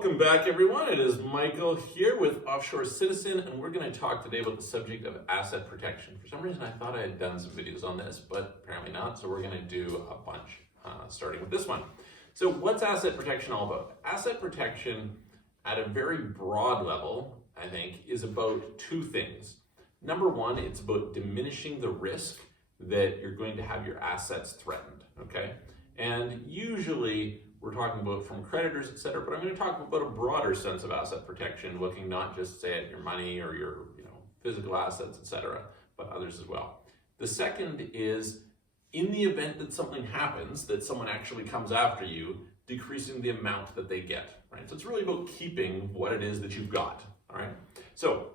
Welcome back, everyone. It is Michael here with Offshore Citizen, and we're going to talk today about the subject of asset protection. For some reason, I thought I had done some videos on this, but apparently not, so we're going to do a bunch, starting with this one. So what's asset protection all about? Asset protection, at a very broad level, I think, is about two things. Number one, it's about diminishing the risk that you're going to have your assets threatened, okay? And usually, we're talking about from creditors, et cetera, but I'm going to talk about a broader sense of asset protection, looking not just, say, at your money or your physical assets, et cetera, but others as well. The second is, in the event that something happens, that someone actually comes after you, decreasing the amount that they get, right? So it's really about keeping what it is that you've got, all right? So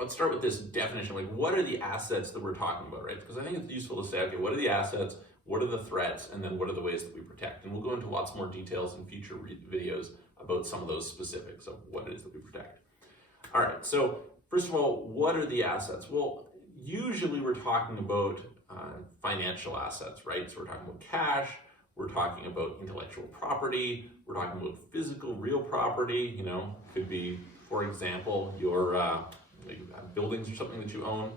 let's start with this definition, like what are the assets that we're talking about, right? Because I think it's useful to say, okay, what are the assets? What are the threats, and then what are the ways that we protect? And we'll go into lots more details in future videos about some of those specifics of what it is that we protect. All right, so first of all, what are the assets? Well, usually we're talking about financial assets, right? So we're talking about cash, we're talking about intellectual property, we're talking about physical, real property, could be, for example, your buildings or something that you own,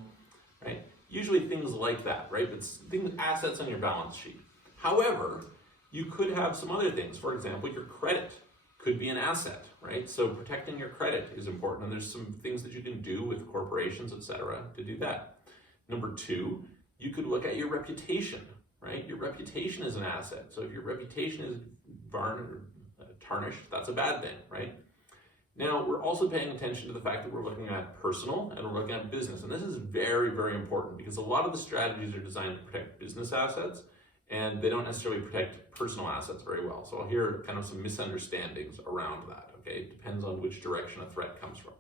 right? Usually things like that, right? It's assets on your balance sheet. However, you could have some other things. For example, your credit could be an asset, right? So protecting your credit is important, and there's some things that you can do with corporations, etc., to do that. Number two, you could look at your reputation, right? Your reputation is an asset. So if your reputation is tarnished, that's a bad thing, right? Now, we're also paying attention to the fact that we're looking at personal and we're looking at business. And this is very, very important because a lot of the strategies are designed to protect business assets and they don't necessarily protect personal assets very well. So I'll hear kind of some misunderstandings around that, okay? It depends on which direction a threat comes from.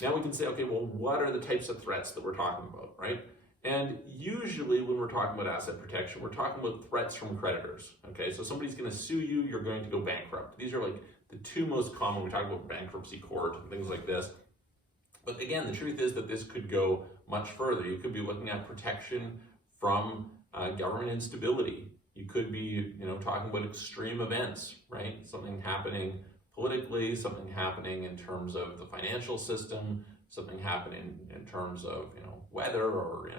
Now we can say, okay, well, what are the types of threats that we're talking about, right? And usually when we're talking about asset protection, we're talking about threats from creditors, okay? So somebody's gonna sue you, you're going to go bankrupt. These are like the two most common. We talk about bankruptcy court and things like this. But again, the truth is that this could go much further. You could be looking at protection from government instability. You could be, talking about extreme events, right? Something happening politically, something happening in terms of the financial system, something happening in terms of, weather or,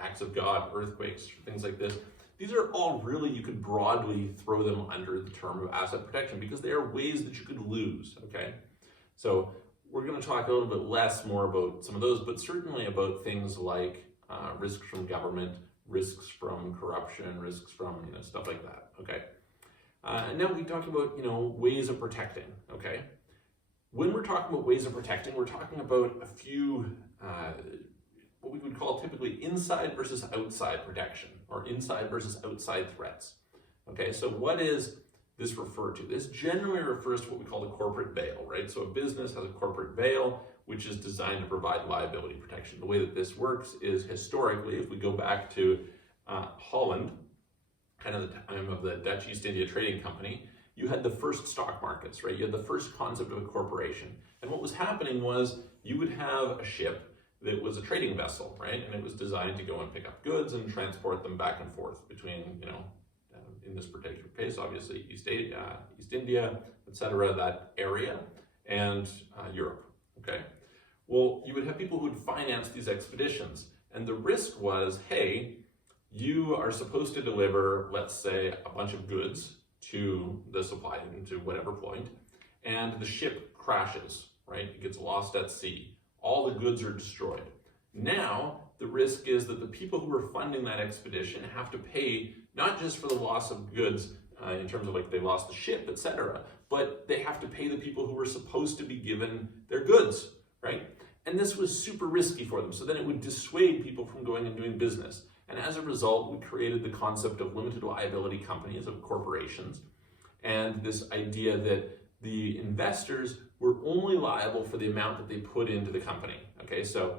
acts of God, earthquakes, things like this. These are all really, you could broadly throw them under the term of asset protection because they are ways that you could lose, okay? So we're going to talk a little bit more about some of those, but certainly about things like risks from government, risks from corruption, risks from, stuff like that, okay? And now we talk about, ways of protecting, okay? When we're talking about ways of protecting, we're talking about a few what we would call typically inside versus outside protection, or inside versus outside threats. Okay, so what is this referred to? This generally refers to what we call the corporate veil, right? So a business has a corporate veil, which is designed to provide liability protection. The way that this works is historically, if we go back to Holland, kind of the time of the Dutch East India Trading Company, you had the first stock markets, right? You had the first concept of a corporation. And what was happening was you would have a ship that was a trading vessel, right? And it was designed to go and pick up goods and transport them back and forth between, in this particular case, obviously East India, etc., that area, and Europe, okay? Well, you would have people who would finance these expeditions. And the risk was, hey, you are supposed to deliver, let's say, a bunch of goods to the supply, to whatever point, and the ship crashes, right? It gets lost at sea. All the goods are destroyed. Now, the risk is that the people who are funding that expedition have to pay not just for the loss of goods in terms of like they lost the ship, etc., but they have to pay the people who were supposed to be given their goods, right? And this was super risky for them. So then it would dissuade people from going and doing business. And as a result, we created the concept of limited liability companies, of corporations, and this idea that the investors were only liable for the amount that they put into the company. Okay, so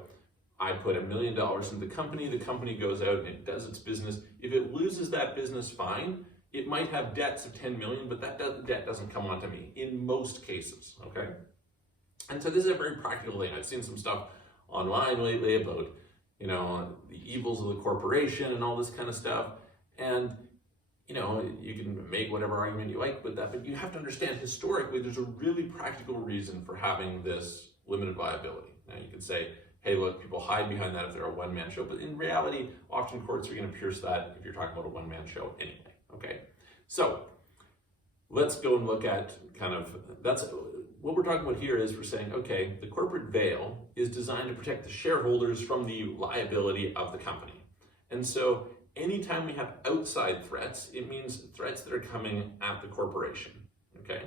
I put $1 million into the company goes out and it does its business. If it loses that business, fine. It might have debts of 10 million, but that debt doesn't come onto me in most cases, okay? And so this is a very practical thing. I've seen some stuff online lately about, the evils of the corporation and all this kind of stuff. And you can make whatever argument you like with that, but you have to understand historically there's a really practical reason for having this limited liability. Now you could say, hey, look, people hide behind that if they're a one-man show, but in reality, often courts are going to pierce that if you're talking about a one-man show anyway, okay? So let's go and look at that's what we're talking about here. Is we're saying, okay, the corporate veil is designed to protect the shareholders from the liability of the company. And so anytime we have outside threats, it means threats that are coming at the corporation, okay?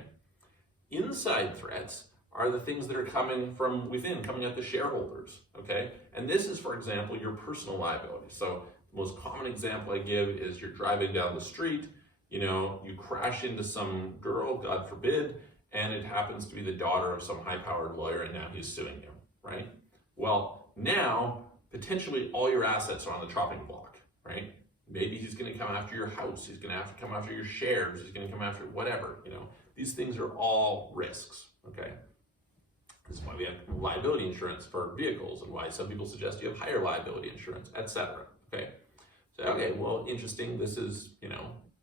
Inside threats are the things that are coming from within, coming at the shareholders, okay? And this is, for example, your personal liability. So the most common example I give is you're driving down the street, you crash into some girl, God forbid, and it happens to be the daughter of some high-powered lawyer, and now he's suing you, right? Well, now, potentially all your assets are on the chopping block, right? Maybe he's going to come after your house. He's going to have to come after your shares. He's going to come after whatever, These things are all risks, okay? This is why we have liability insurance for vehicles and why some people suggest you have higher liability insurance, etc. Okay? So, okay, well, interesting. This is,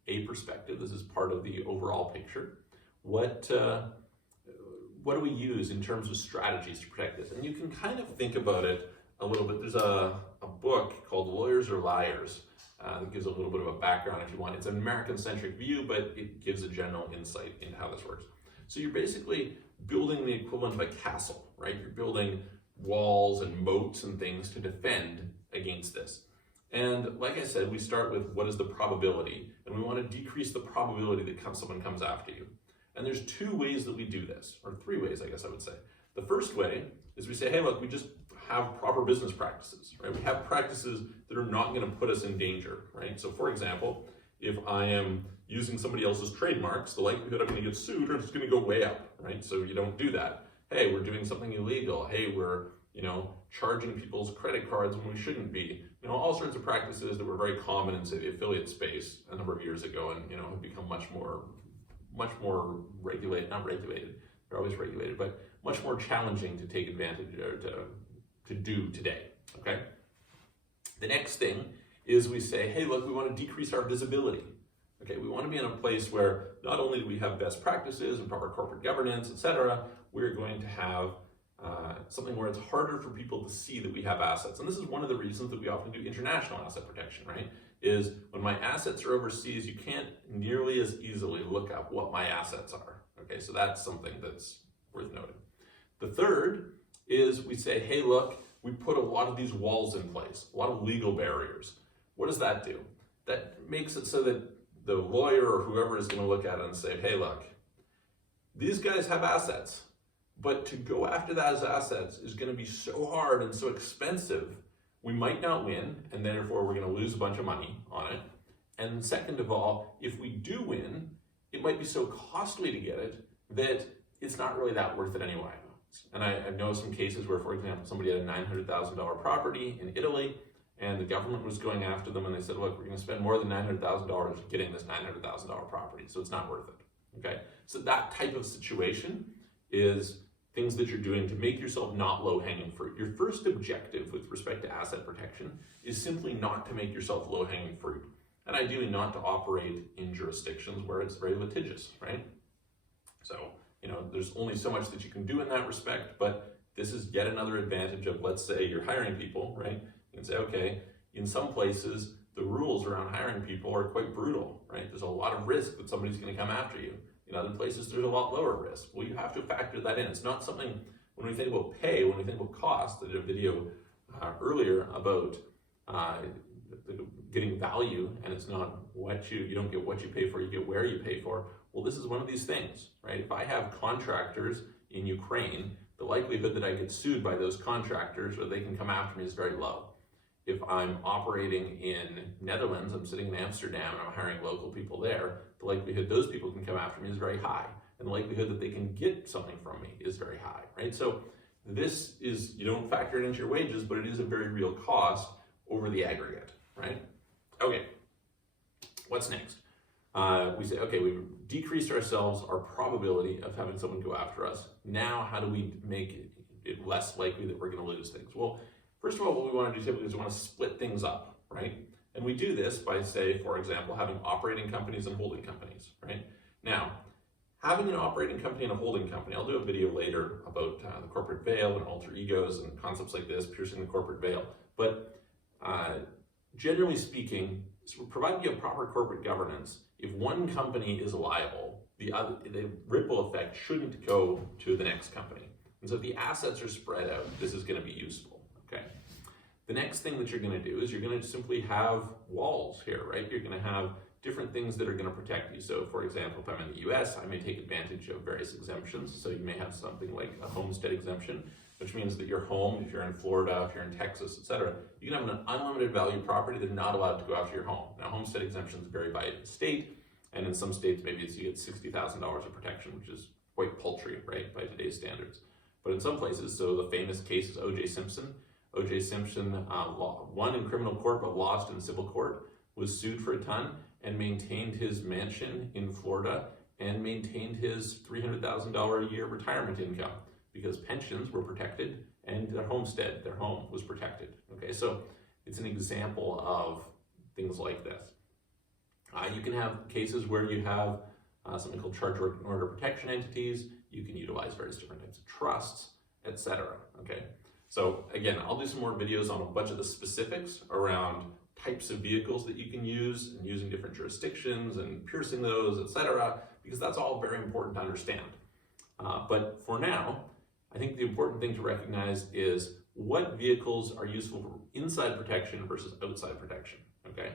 a perspective. This is part of the overall picture. What do we use in terms of strategies to protect this? And you can kind of think about it a little bit. There's a book called Lawyers Are Liars that gives a little bit of a background if you want. It's an American-centric view, but it gives a general insight into how this works. So you're basically building the equivalent of a castle, right? You're building walls and moats and things to defend against this. And like I said, we start with what is the probability, and we want to decrease the probability that someone comes after you. And there's two ways that we do this, or three ways, I guess I would say. The first way is we say, hey, look, we just have proper business practices, right? We have practices that are not going to put us in danger, right? So for example, if I am using somebody else's trademarks, the likelihood I'm going to get sued is going to go way up, right? So you don't do that. Hey, we're doing something illegal. Hey, we're, charging people's credit cards when we shouldn't be. All sorts of practices that were very common in, say, the affiliate space a number of years ago, and, have become much more regulated, not regulated, they're always regulated, but much more challenging to take advantage or to do today, okay? The next thing is we say, hey, look, we want to decrease our visibility. Okay, we want to be in a place where not only do we have best practices and proper corporate governance, etc., we're going to have something where it's harder for people to see that we have assets. And this is one of the reasons that we often do international asset protection, right? Is when my assets are overseas, you can't nearly as easily look up what my assets are. Okay, so that's something that's worth noting. The third is we say, hey, look, we put a lot of these walls in place, a lot of legal barriers. What does that do? That makes it so that the lawyer or whoever is going to look at it and say, hey, look, these guys have assets, but to go after those assets is going to be so hard and so expensive, we might not win, and therefore we're going to lose a bunch of money on it. And second of all, if we do win, it might be so costly to get it that it's not really that worth it anyway. And I know some cases where, for example, somebody had a $900,000 property in Italy, and the government was going after them, and they said, look, we're going to spend more than $900,000 getting this $900,000 property, so it's not worth it, okay? So that type of situation is things that you're doing to make yourself not low-hanging fruit. Your first objective with respect to asset protection is simply not to make yourself low-hanging fruit, and ideally not to operate in jurisdictions where it's very litigious, right? So, there's only so much that you can do in that respect, but this is yet another advantage of, let's say you're hiring people, right? You can say, okay, in some places, the rules around hiring people are quite brutal, right? There's a lot of risk that somebody's going to come after you. In other places, there's a lot lower risk. Well, you have to factor that in. It's not something, when we think about pay, when we think about cost, I did a video earlier about getting value, and it's not you don't get what you pay for, you get where you pay for. Well, this is one of these things, right? If I have contractors in Ukraine, the likelihood that I get sued by those contractors or they can come after me is very low. If I'm operating in Netherlands, I'm sitting in Amsterdam and I'm hiring local people there, the likelihood those people can come after me is very high. And the likelihood that they can get something from me is very high, right? So this is, you don't factor it into your wages, but it is a very real cost over the aggregate, right? Okay, what's next? We say, okay, we've decreased our probability of having someone go after us. Now, how do we make it less likely that we're going to lose things? Well, first of all, what we want to do typically is we want to split things up, right? And we do this by, say, for example, having operating companies and holding companies, right? Now, having an operating company and a holding company, I'll do a video later about the corporate veil and alter egos and concepts like this, piercing the corporate veil. But generally speaking, provided you have proper corporate governance, if one company is liable, the ripple effect shouldn't go to the next company. And so if the assets are spread out, this is going to be useful, okay? The next thing that you're going to do is you're going to simply have walls here, right? You're going to have different things that are going to protect you. So for example, if I'm in the US, I may take advantage of various exemptions. So you may have something like a homestead exemption, which means that your home, if you're in Florida, if you're in Texas, etc., you can have an unlimited value property that's not allowed to go after your home. Now, homestead exemptions vary by state, and in some states, maybe you get $60,000 of protection, which is quite paltry, right, by today's standards. But in some places, so the famous case is O.J. Simpson. O.J. Simpson won in criminal court but lost in civil court, was sued for a ton, and maintained his mansion in Florida and maintained his $300,000 a year retirement income because pensions were protected and their homestead, their home, was protected. Okay, so it's an example of things like this. You can have cases where you have something called charge order protection entities. You can utilize various different types of trusts, etc. Okay, so again, I'll do some more videos on a bunch of the specifics around types of vehicles that you can use and using different jurisdictions and piercing those, etc., because that's all very important to understand. But for now, I think the important thing to recognize is what vehicles are useful for inside protection versus outside protection, okay?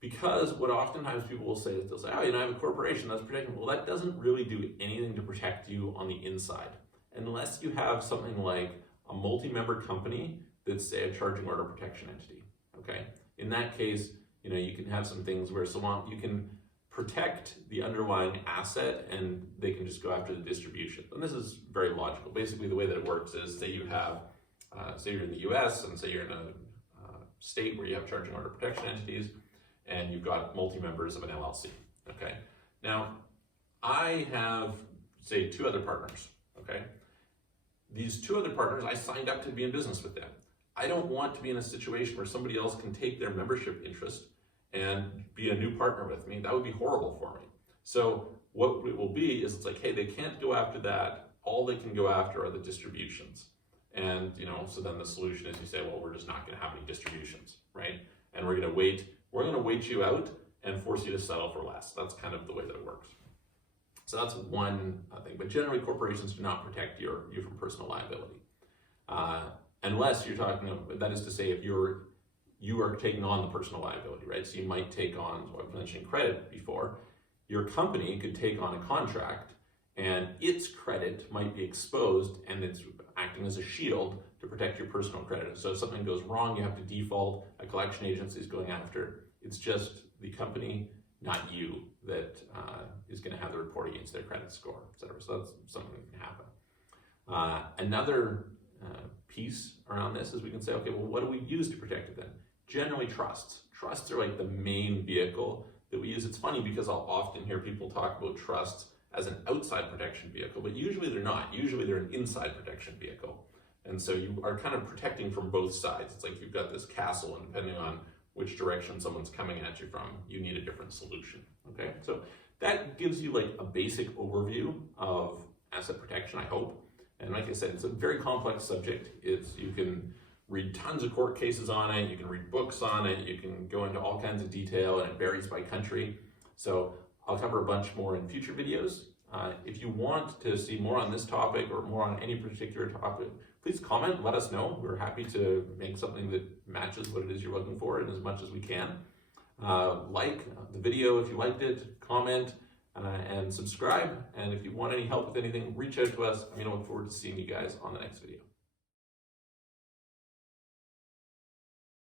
Because what oftentimes people will say is they'll say, oh, you know, I have a corporation that's protecting me. Well, that doesn't really do anything to protect you on the inside, unless you have something like a multi-member company that's, say, a charging order protection entity. Okay, in that case, you know, you can have some things where you can protect the underlying asset and they can just go after the distribution. And this is very logical. Basically, the way that it works is, say you have, say you're in the US and say you're in a state where you have charging order protection entities and you've got multi-members of an LLC. Okay, now I have, say, 2 other partners. Okay, these 2 other partners, I signed up to be in business with them. I don't want to be in a situation where somebody else can take their membership interest and be a new partner with me. That would be horrible for me. So what it will be is it's like, hey, they can't go after that. All they can go after are the distributions. And, you know, so then the solution is you say, well, we're just not going to have any distributions, right? And we're going to wait you out and force you to settle for less. That's kind of the way that it works. So that's one thing. But generally, corporations do not protect you from personal liability. Unless you're talking about, that is to say, if you are taking on the personal liability, right? So you might take on, so I mentioned credit before, your company could take on a contract and its credit might be exposed and it's acting as a shield to protect your personal credit. So if something goes wrong, you have to default, a collection agency is going after. It's just the company, not you, that is going to have the report against their credit score, etc. So that's something that can happen. Another piece around this is we can say, okay, well, what do we use to protect it then? Generally, trusts. Trusts are like the main vehicle that we use. It's funny because I'll often hear people talk about trusts as an outside protection vehicle, but usually they're not. Usually they're an inside protection vehicle. And so you are kind of protecting from both sides. It's like you've got this castle, and depending on which direction someone's coming at you from, you need a different solution, okay? So that gives you like a basic overview of asset protection, I hope. And like I said, it's a very complex subject. You can read tons of court cases on it, you can read books on it, you can go into all kinds of detail, and it varies by country. So I'll cover a bunch more in future videos. If you want to see more on this topic or more on any particular topic, please comment, let us know. We're happy to make something that matches what it is you're looking for in as much as we can. Like the video if you liked it, comment, and subscribe. And if you want any help with anything, reach out to us. I look forward to seeing you guys on the next video.